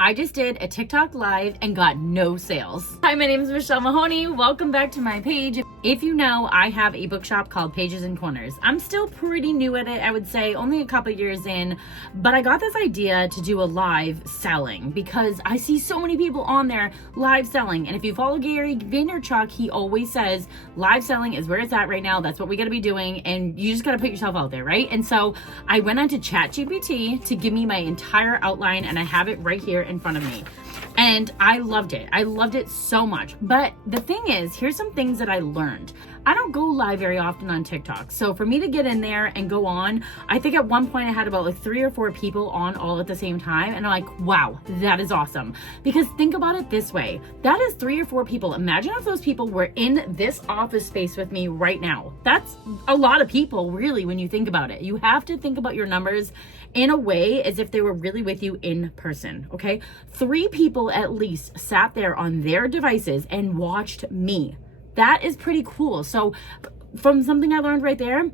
I just did a TikTok live and got no sales. Hi, my name is Michelle Mahoney. Welcome back to my page. If you know, I have a bookshop called Pages and Corners. I'm still pretty new at it, I would say, only a couple years in, but I got this idea to do a live selling because I see so many people on there live selling. And if you follow Gary Vaynerchuk, he always says live selling is where it's at right now. That's what we got to be doing. And you just got to put yourself out there, right? And so I went onto ChatGPT to give me my entire outline, and I have it right here in front of me. And I loved it. I loved it so much. But the thing is, here's some things that I learned. I don't go live very often on TikTok. So for me to get in there and go on, I think at one point I had about like 3 or 4 people on all at the same time. And I'm like, wow, that is awesome. Because think about it this way. That is 3 or 4 people. Imagine if those people were in this office space with me right now. That's a lot of people, really, when you think about it. You have to think about your numbers in a way as if they were really with you in person, okay? 3 people at least sat there on their devices and watched me. That is pretty cool. So from something I learned right there,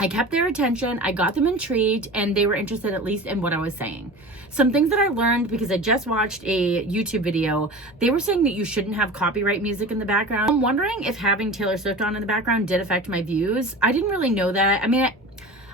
I kept their attention, I got them intrigued, and they were interested at least in what I was saying. Some things that I learned because I just watched a YouTube video, they were saying that you shouldn't have copyright music in the background. I'm wondering if having Taylor Swift on in the background did affect my views. I didn't really know that. I mean,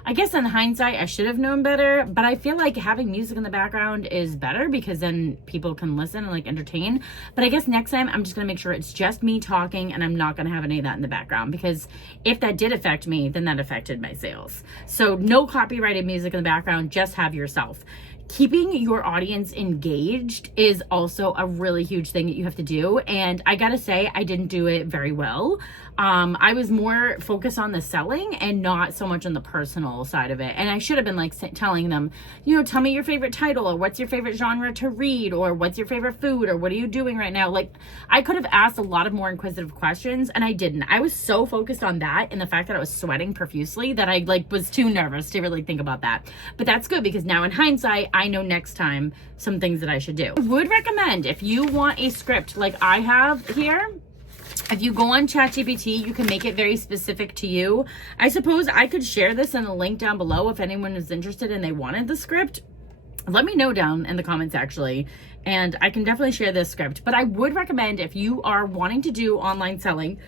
I guess in hindsight, I should have known better, but I feel like having music in the background is better because then people can listen and like entertain. But I guess next time I'm just gonna make sure it's just me talking and I'm not gonna have any of that in the background, because if that did affect me, then that affected my sales. So no copyrighted music in the background, just have yourself. Keeping your audience engaged is also a really huge thing that you have to do. And I gotta say, I didn't do it very well. I was more focused on the selling and not so much on the personal side of it. And I should have been like telling them, you know, tell me your favorite title, or what's your favorite genre to read, or what's your favorite food, or what are you doing right now? Like, I could have asked a lot of more inquisitive questions, and I didn't. I was so focused on that and the fact that I was sweating profusely that I like was too nervous to really think about that. But that's good, because now in hindsight, I know next time some things that I should do. I would recommend, if you want a script like I have here, if you go on ChatGPT, you can make it very specific to you. I suppose I could share this in the link down below if anyone is interested and they wanted the script. Let me know down in the comments, actually, and I can definitely share this script. But I would recommend, if you are wanting to do online selling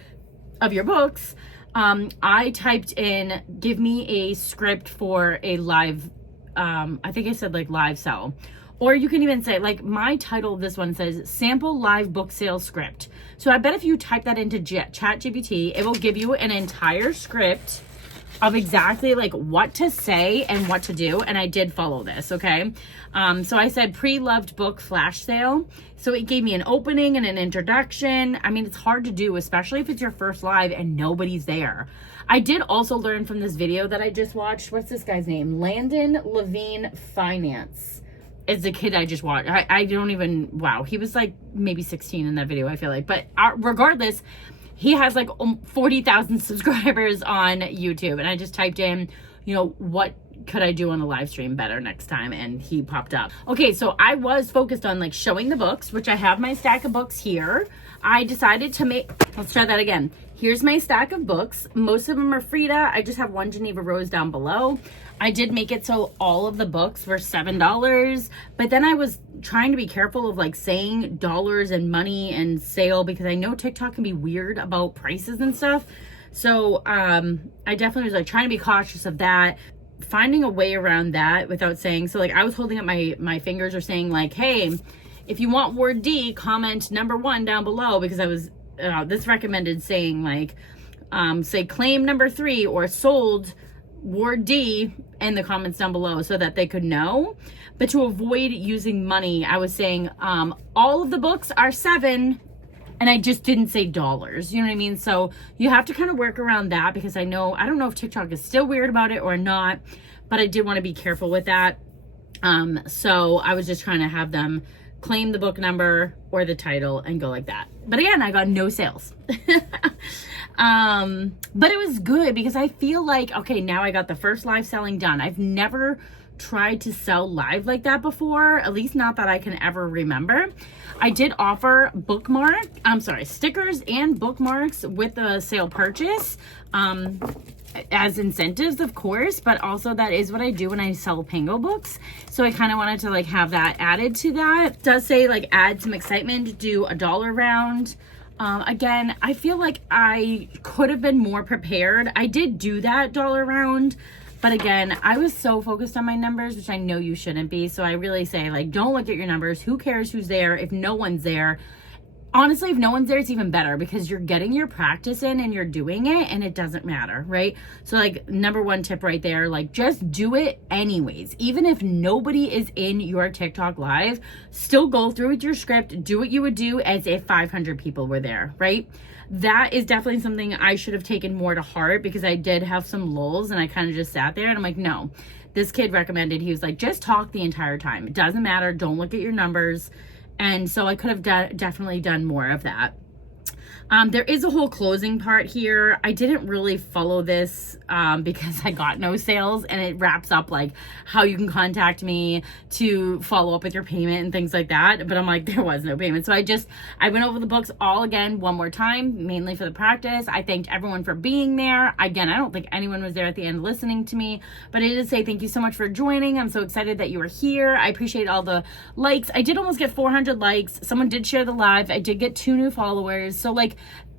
of your books, I typed in, give me a script for a live, I think I said like live sell. Or you can even say, like, my title of this one says sample live book sale script. So I bet if you type that into ChatGPT, it will give you an entire script of exactly like what to say and what to do. And I did follow this, okay? So I said pre-loved book flash sale. So it gave me an opening and an introduction. I mean, it's hard to do, especially if it's your first live and nobody's there. I did also learn from this video that I just watched. What's this guy's name? Landon Levine Finance. It's the kid I just watched. I don't even, wow. He was like maybe 16 in that video, I feel like. But regardless, he has like 40,000 subscribers on YouTube. And I just typed in, you know, what could I do on a live stream better next time? And he popped up. Okay, so I was focused on like showing the books, which I have my stack of books here. I decided to make, let's try that again. Here's my stack of books. Most of them are Frida. I just have one Geneva Rose down below. I did make it so all of the books were $7, but then I was trying to be careful of like saying dollars and money and sale, because I know TikTok can be weird about prices and stuff. So I definitely was like trying to be cautious of that, finding a way around that without saying, so like I was holding up my fingers or saying like, hey, if you want word D, comment number 1 down below, because I was, this recommended saying like, say claim number 3 or sold word D in the comments down below so that they could know. But to avoid using money, I was saying all of the books are $7, and I just didn't say dollars. You know what I mean? So you have to kind of work around that, because I don't know if TikTok is still weird about it or not, but I did want to be careful with that. So I was just trying to have them claim the book number or the title and go like that. But again, I got no sales. But it was good because I feel like, okay, now I got the first live selling done. I've never tried to sell live like that before, at least not that I can ever remember. I did offer stickers and bookmarks with the sale purchase. as incentives, of course, but also that is what I do when I sell Pango books. So I kind of wanted to like have that added to that. It does say like add some excitement, do $1 round. Again, I feel like I could have been more prepared. I did do that $1 round, but again, I was so focused on my numbers, which I know you shouldn't be. So I really say like, don't look at your numbers. Who cares who's there if no one's there? Honestly, if no one's there, it's even better because you're getting your practice in and you're doing it and it doesn't matter, right? So like number one tip right there, like just do it anyways. Even if nobody is in your TikTok live, still go through with your script, do what you would do as if 500 people were there, right? That is definitely something I should have taken more to heart because I did have some lulls and I kind of just sat there and I'm like, no, this kid recommended, he was like, just talk the entire time. It doesn't matter. Don't look at your numbers. And so I could have definitely done more of that. There is a whole closing part here. I didn't really follow this because I got no sales, and it wraps up like how you can contact me to follow up with your payment and things like that. But I'm like, there was no payment. So I went over the books all again one more time, mainly for the practice. I thanked everyone for being there. Again, I don't think anyone was there at the end listening to me, but I did say thank you so much for joining. I'm so excited that you were here. I appreciate all the likes. I did almost get 400 likes. Someone did share the live. I did get 2 new followers. So like,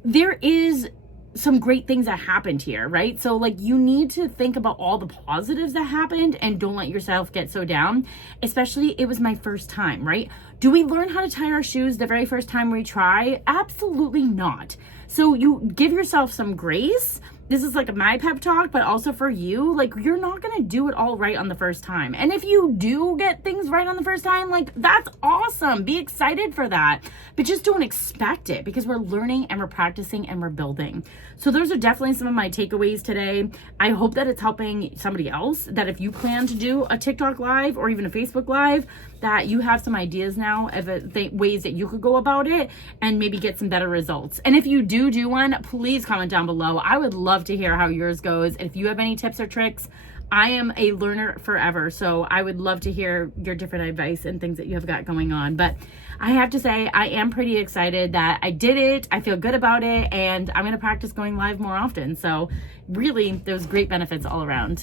there is some great things that happened here, right? So like you need to think about all the positives that happened and don't let yourself get so down. Especially it was my first time, right? Do we learn how to tie our shoes the very first time we try? Absolutely not. So you give yourself some grace. This is like my pep talk, but also for you, like you're not going to do it all right on the first time. And if you do get things right on the first time, like that's awesome. Be excited for that, but just don't expect it because we're learning and we're practicing and we're building. So those are definitely some of my takeaways today. I hope that it's helping somebody else, that if you plan to do a TikTok live or even a Facebook live, that you have some ideas now of ways that you could go about it and maybe get some better results. And if you do one, please comment down below. I would love to hear how yours goes. And if you have any tips or tricks, I am a learner forever. So I would love to hear your different advice and things that you have got going on. But I have to say, I am pretty excited that I did it. I feel good about it. And I'm going to practice going live more often. So really, there's great benefits all around.